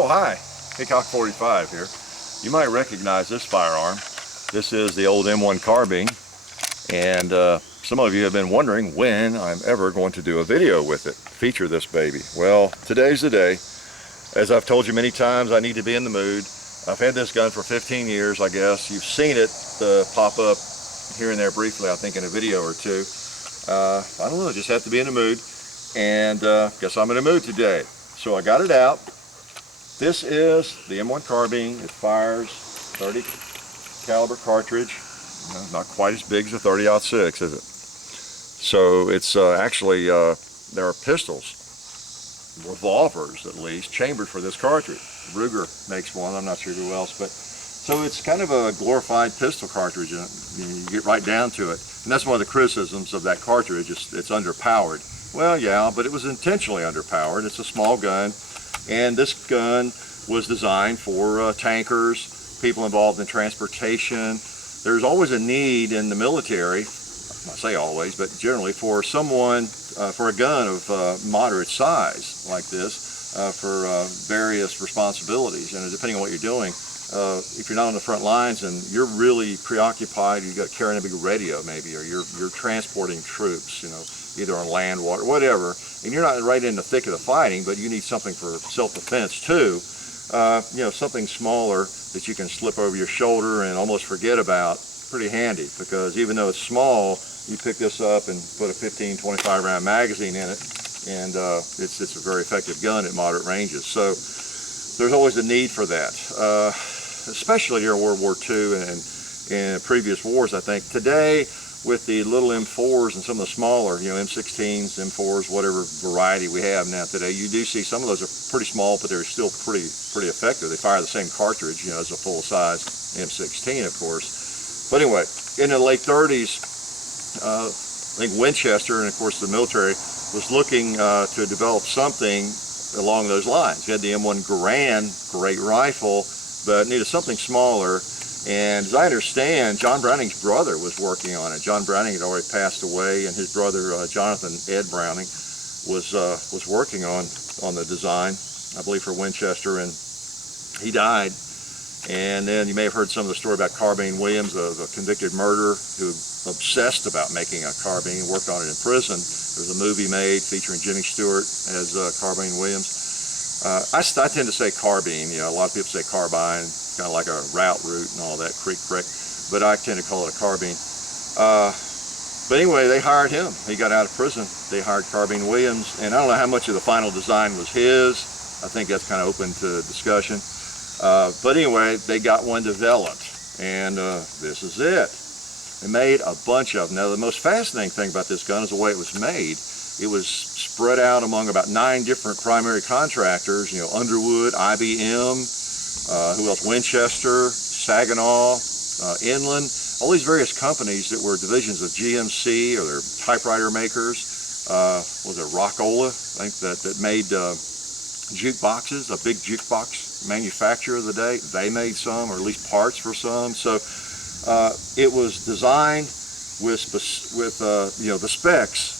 Oh, hi, Hickok 45 here. You might recognize this firearm. This is the old M1 carbine, and some of you have been wondering when I'm ever going to do a video with it, feature this baby. Well, today's the day. As I've told you many times, I need to be in the mood. I've had this gun for 15 years, I guess. You've seen it pop up here and there briefly, I think, in a video or two. I don't know, just have to be in the mood, and guess I'm in the mood today. So I got it out. This is the M1 carbine. It fires 30 caliber cartridge. Not quite as big as a 30-06, is it? So it's actually, there are pistols, revolvers at least, chambered for this cartridge. Ruger makes one, I'm not sure who else, but so it's kind of a glorified pistol cartridge, and you get right down to it. And that's one of the criticisms of that cartridge, it's underpowered. Well, yeah, but it was intentionally underpowered. It's a small gun, and this gun was designed for tankers, people involved in transportation. There's always a need in the military, I say always, but generally, for someone, for a gun of moderate size like this, for various responsibilities. And depending on what you're doing, if you're not on the front lines and you're really preoccupied, you've got carrying a big radio maybe, or you're transporting troops, you know, either on land, water, whatever, and you're not right in the thick of the fighting, but you need something for self-defense too, you know, something smaller that you can slip over your shoulder and almost forget about, pretty handy, because even though it's small, you pick this up and put a 15-25 round magazine in it, and it's a very effective gun at moderate ranges. So there's always a need for that, especially during World War II and in previous wars, I think. Today, with the little M4s and some of the smaller, you know, M16s, M4s, whatever variety we have now today, you do see some of those are pretty small, but they're still pretty effective. They fire the same cartridge, you know, as a full-size M16, of course. But anyway, in the late 30s, I think Winchester, and of course the military, was looking to develop something along those lines. You had the M1 Garand, great rifle, but needed something smaller. And as I understand, John Browning's brother was working on it. John Browning had already passed away, and his brother Jonathan Ed Browning was working on the design, I believe, for Winchester, and he died. And then you may have heard some of the story about Carbine Williams, the convicted murderer who obsessed about making a carbine and worked on it in prison. There was a movie made featuring Jimmy Stewart as Carbine Williams. I tend to say carbine. You know, a lot of people say carbine, kind of like a route and all that, creek, but I tend to call it a carbine. But anyway, they hired him. He got out of prison. They hired Carbine Williams, and I don't know how much of the final design was his. I think that's kind of open to discussion. But anyway, they got one developed, and this is it. They made a bunch of them. Now, the most fascinating thing about this gun is the way it was made. It was spread out among about 9 different primary contractors, you know, Underwood, IBM, who else, Winchester, Saginaw, Inland, all these various companies that were divisions of GMC, or their typewriter makers. Was it Rockola, I think, that made jukeboxes, a big jukebox manufacturer of the day. They made some, or at least parts for some. So it was designed with you know, the specs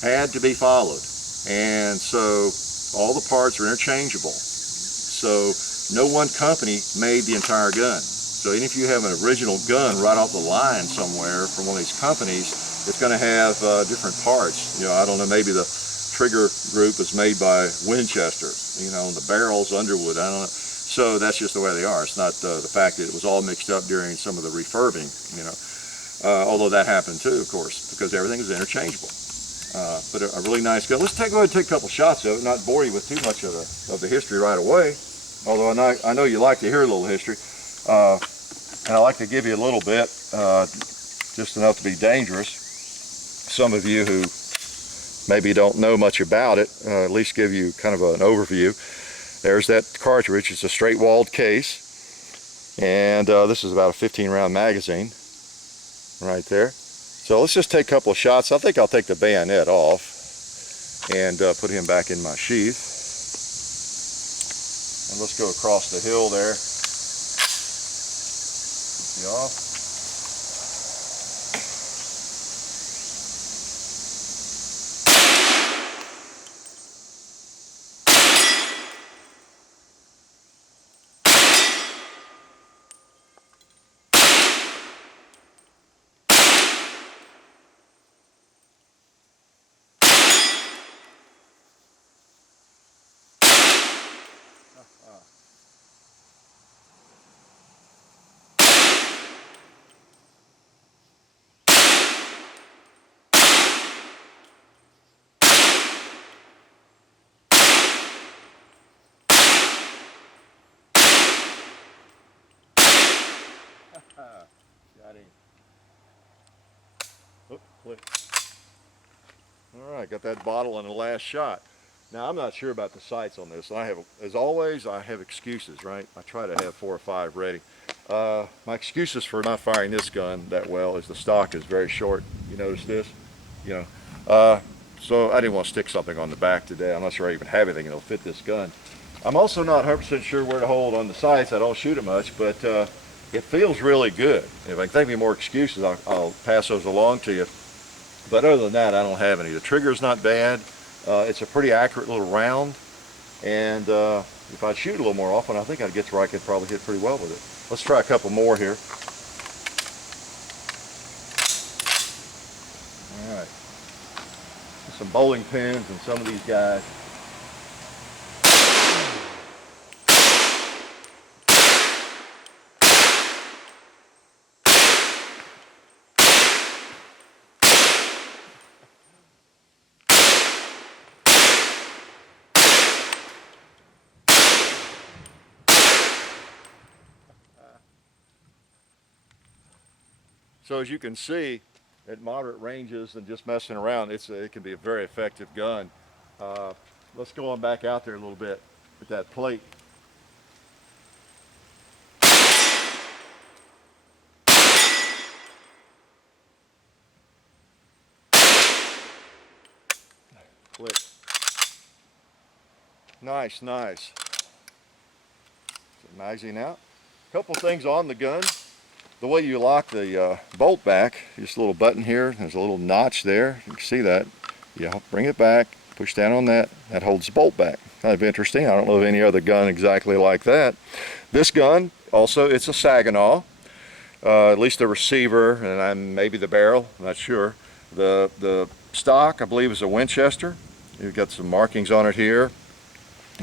had to be followed, and so all the parts are interchangeable. So no one company made the entire gun. So even if you have an original gun right off the line somewhere from one of these companies, it's going to have different parts. You know, I don't know, maybe the trigger group is made by Winchester, you know, the barrels Underwood, I don't know. So that's just the way they are. It's not the fact that it was all mixed up during some of the refurbing, you know. Although that happened too, of course, because everything is interchangeable. But a really nice gun. Let's go ahead and take a couple shots of it, not bore you with too much of the history right away. Although I know you like to hear a little history. And I like to give you a little bit, just enough to be dangerous. Some of you who maybe don't know much about it, at least give you kind of an overview. There's that cartridge. It's a straight-walled case, and this is about a 15-round magazine right there. So let's just take a couple of shots. I think I'll take the bayonet off and put him back in my sheath. And let's go across the hill there. See off. Got him. Oop, click. All right, got that bottle in the last shot. Now, I'm not sure about the sights on this. I have, as always, I have excuses, right? I try to have 4 or 5 ready. My excuses for not firing this gun that well is the stock is very short. You notice this? You know, so I didn't want to stick something on the back today. I'm not sure I even have anything that'll fit this gun. I'm also not 100% sure where to hold on the sights. I don't shoot it much, but it feels really good. If I can think of any more excuses, I'll pass those along to you. But other than that, I don't have any. The trigger's not bad. It's a pretty accurate little round. And if I'd shoot a little more often, I think I'd get to where I could probably hit pretty well with it. Let's try a couple more here. All right. Some bowling pins and some of these guys. So as you can see, at moderate ranges and just messing around, it can be a very effective gun. Let's go on back out there a little bit with that plate. Click. Nice, nice. So magazine out. A couple things on the gun. The way you lock the bolt back, just a little button here, there's a little notch there, you can see that. You bring it back, push down on that, that holds the bolt back. Kind of interesting. I don't know of any other gun exactly like that. This gun, also, it's a Saginaw, at least the receiver, and maybe the barrel, I'm not sure. The stock, I believe, is a Winchester. You've got some markings on it here,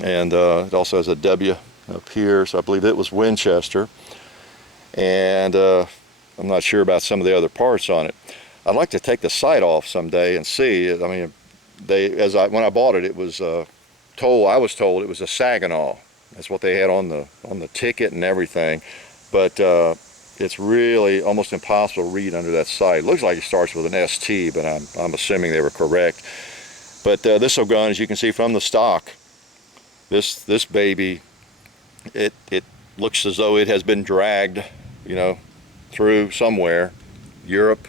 and it also has a W up here, so I believe it was Winchester. And I'm not sure about some of the other parts on it. I'd like to take the sight off someday and see. I mean, when I bought it, it was I was told it was a Saginaw. That's what they had on the ticket and everything. But it's really almost impossible to read under that sight. It looks like it starts with an ST, but I'm assuming they were correct. But this gun, as you can see from the stock, this baby, it looks as though it has been dragged, you know, through somewhere, Europe,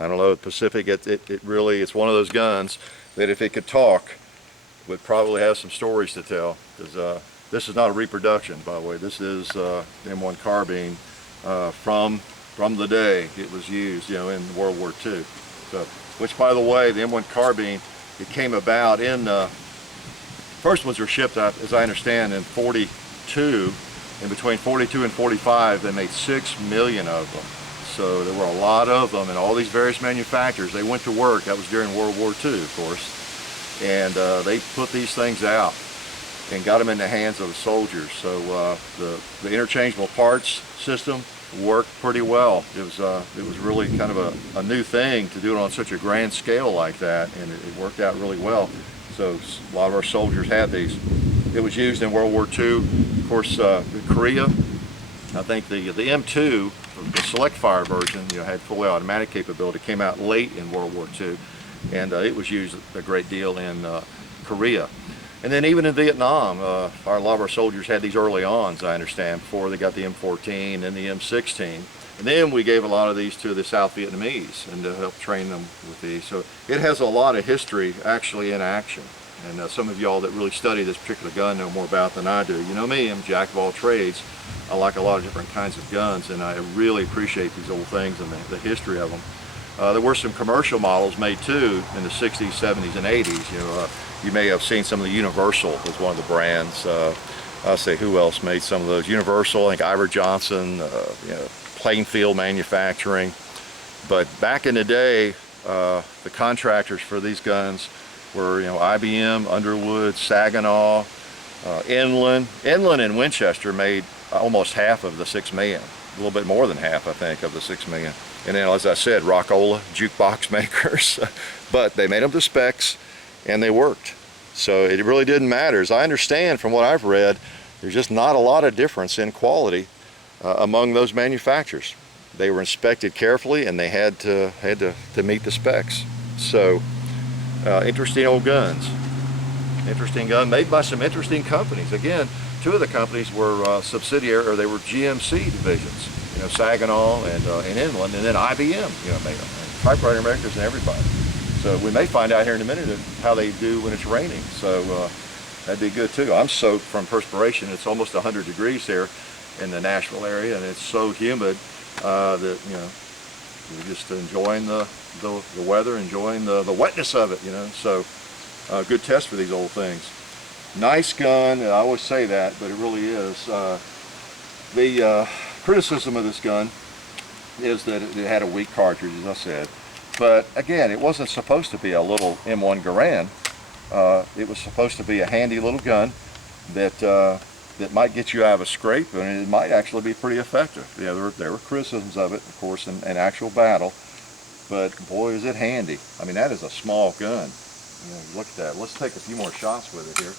I don't know, the Pacific. It really, it's one of those guns that if it could talk, would probably have some stories to tell. Because this is not a reproduction, by the way. This is the M1 carbine from the day it was used, you know, in World War II. So, which, by the way, the M1 carbine, it came about in first ones were shipped, as I understand, in 42. And between 42 and 45, they made 6 million of them. So there were a lot of them, and all these various manufacturers, they went to work. That was during World War II, of course. And they put these things out and got them in the hands of the soldiers. So the interchangeable parts system worked pretty well. It was really kind of a new thing to do it on such a grand scale like that, and it worked out really well. So a lot of our soldiers had these. It was used in World War II. Of course, Korea, I think the M2, the select fire version, you know, had fully automatic capability, came out late in World War II, and it was used a great deal in Korea. And then even in Vietnam, a lot of our soldiers had these early on, as I understand, before they got the M14 and the M16. And then we gave a lot of these to the South Vietnamese and to help train them with these. So it has a lot of history actually in action. And some of y'all that really study this particular gun know more about it than I do. You know me, I'm a jack of all trades. I like a lot of different kinds of guns, and I really appreciate these old things and the history of them. There were some commercial models made too in the 60s, 70s, and 80s. You know, you may have seen some of the Universal was one of the brands. I'll say who else made some of those. Universal, I think Ivor Johnson, you know, Plainfield Manufacturing. But back in the day, the contractors for these guns were, you know, IBM, Underwood, Saginaw, Inland and Winchester made almost half of the 6 million, a little bit more than half, I think, of the 6 million. And then, as I said, Rockola, jukebox makers, but they made them to specs and they worked. So it really didn't matter. As I understand from what I've read, there's just not a lot of difference in quality among those manufacturers. They were inspected carefully and they had to meet the specs. So interesting old guns. Interesting gun made by some interesting companies. Again, 2 of the companies were subsidiary, or they were GMC divisions. You know, Saginaw and Inland, and then IBM. You know, made them. Typewriter makers and everybody. So we may find out here in a minute how they do when it's raining. So that'd be good too. I'm soaked from perspiration. It's almost 100 degrees here in the Nashville area, and it's so humid that, you know, we're just enjoying the weather, enjoying the wetness of it. You know, so good test for these old things. Nice gun. I always say that, but it really is. The criticism of this gun is that it had a weak cartridge, as I said. But again, it wasn't supposed to be a little M1 Garand. It was supposed to be a handy little gun that might get you out of a scrape, and it might actually be pretty effective. Yeah, there were criticisms of it, of course, in actual battle. But boy, is it handy. I mean, that is a small gun. You know, look at that. Let's take a few more shots with it here.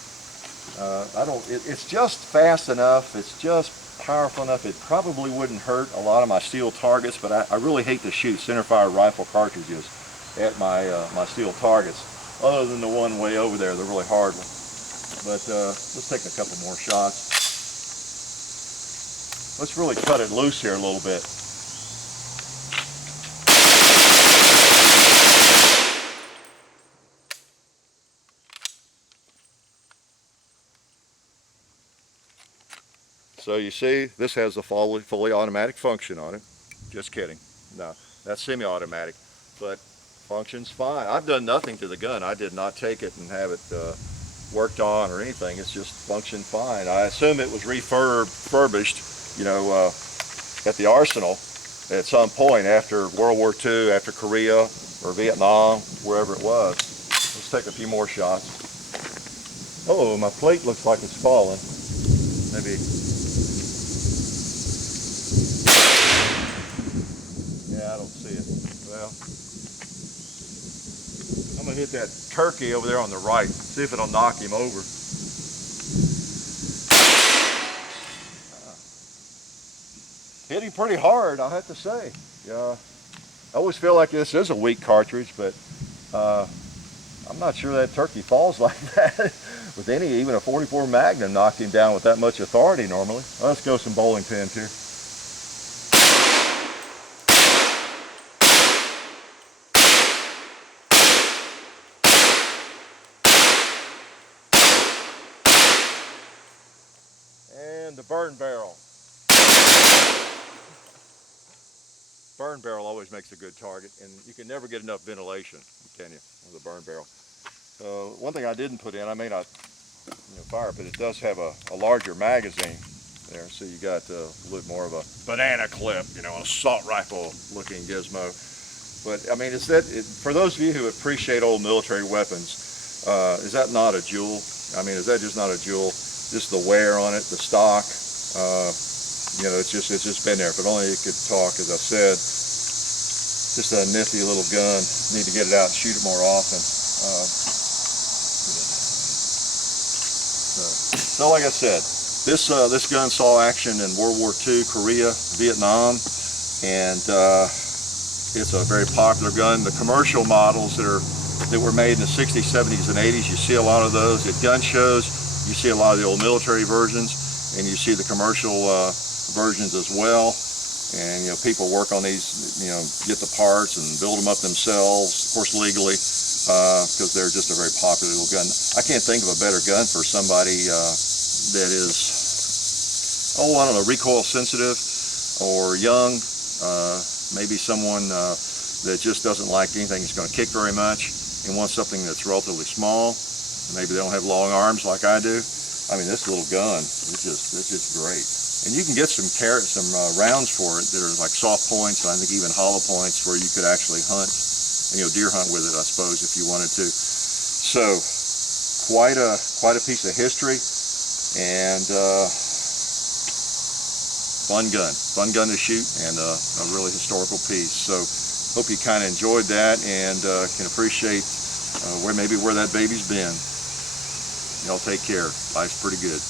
It's just fast enough. It's just powerful enough. It probably wouldn't hurt a lot of my steel targets, but I really hate to shoot centerfire rifle cartridges at my steel targets, other than the one way over there, the really hard one. But let's take a couple more shots. Let's really cut it loose here a little bit. So you see, this has a fully automatic function on it. Just kidding. No, that's semi-automatic, but functions fine. I've done nothing to the gun. I did not take it and have it worked on or anything. It's just functioned fine. I assume it was refurbished, you know, at the arsenal at some point after World War II, after Korea or Vietnam, wherever it was. Let's take a few more shots. Oh, my plate looks like it's falling. Maybe. I don't see it. Well, I'm gonna hit that turkey over there on the right, see if it'll knock him over. Hit him pretty hard, I have to say. Yeah, I always feel like this is a weak cartridge, but I'm not sure that turkey falls like that. With even a 44 Magnum knocked him down with that much authority normally. Well, let's go some bowling pins here. And the burn barrel. Burn barrel always makes a good target, and you can never get enough ventilation, can you, with a burn barrel. One thing I didn't put in, I may not fire, but it does have a larger magazine there, so you got a little more of a banana clip, you know, an assault rifle looking gizmo. But I mean, for those of you who appreciate old military weapons, is that not a jewel? I mean, is that just not a jewel? Just the wear on it, the stock, you know, it's just been there. If only it could talk, as I said. Just a nifty little gun. Need to get it out and shoot it more often. So like I said, this gun saw action in World War II, Korea, Vietnam, and it's a very popular gun. The commercial models that were made in the 60s, 70s, and 80s, you see a lot of those at gun shows. You see a lot of the old military versions, and you see the commercial versions as well. And, you know, people work on these, you know, get the parts and build them up themselves, of course legally, because they're just a very popular little gun. I can't think of a better gun for somebody that is, I don't know, recoil sensitive or young, maybe someone that just doesn't like anything that's going to kick very much and wants something that's relatively small. Maybe they don't have long arms like I do. I mean, this little gun, it's just great. And you can get some rounds for it that are like soft points, and I think even hollow points where you could actually hunt, you know, deer hunt with it, I suppose, if you wanted to. So, quite a piece of history. and fun gun to shoot, and a really historical piece. So hope you kind of enjoyed that and can appreciate where that baby's been. Y'all take care. Life's pretty good.